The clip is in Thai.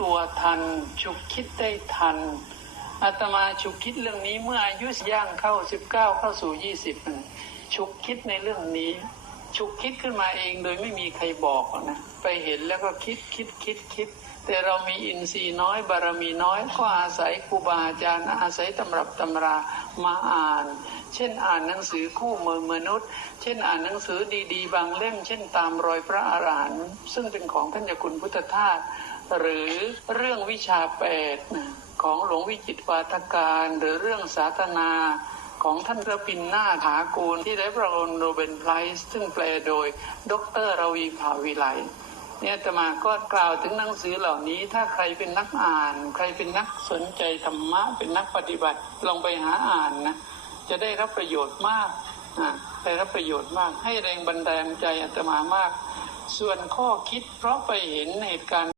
ตัวทัน ฉุกคิดได้ทันอาตมาฉุกคิดเรื่องนี้เมื่ออายุย่างเข้าสิบเก้าเข้าสู่ยี่สิบฉุกคิดในเรื่องนี้ ฉุกคิดขึ้นมาเองโดยไม่มีใครบอกนะไปเห็นแล้วก็คิดคิดคิดคิด แต่เรามีอินทรีย์น้อยบารมีน้อยก็อาศัยครูบาอาจารย์อาศัยตำรับตำรามาอ่าน เช่นอ่านหนังสือคู่มือมนุษย์ เช่นอ่านหนังสือดีๆ บางเล่ม เช่นตามรอยพระอรหันต์ซึ่งเป็นของท่านเจ้าคุณพุทธทาส หรือเรื่องวิชาแปดของหลวงวิจิตวาทการหรือเรื่องสาธนาของท่านระปินนาถากูลที่ได้พระองค์โนเบลไพรส์ซึ่งแปลโดย ดรรวีภาวิไลเนี่ยตมาก็กล่าวถึงหนังสือเหล่านี้ ถ้าใครเป็นนักอ่าน ใครเป็นนักสนใจธรรมะ เป็นนักปฏิบัติลองไปหาอ่านนะจะได้รับประโยชน์มากอะได้รับประโยชน์มากให้แรงบันดาลใจอาตมามาก ส่วนข้อคิดเพราะไปเห็นเหตุการณ์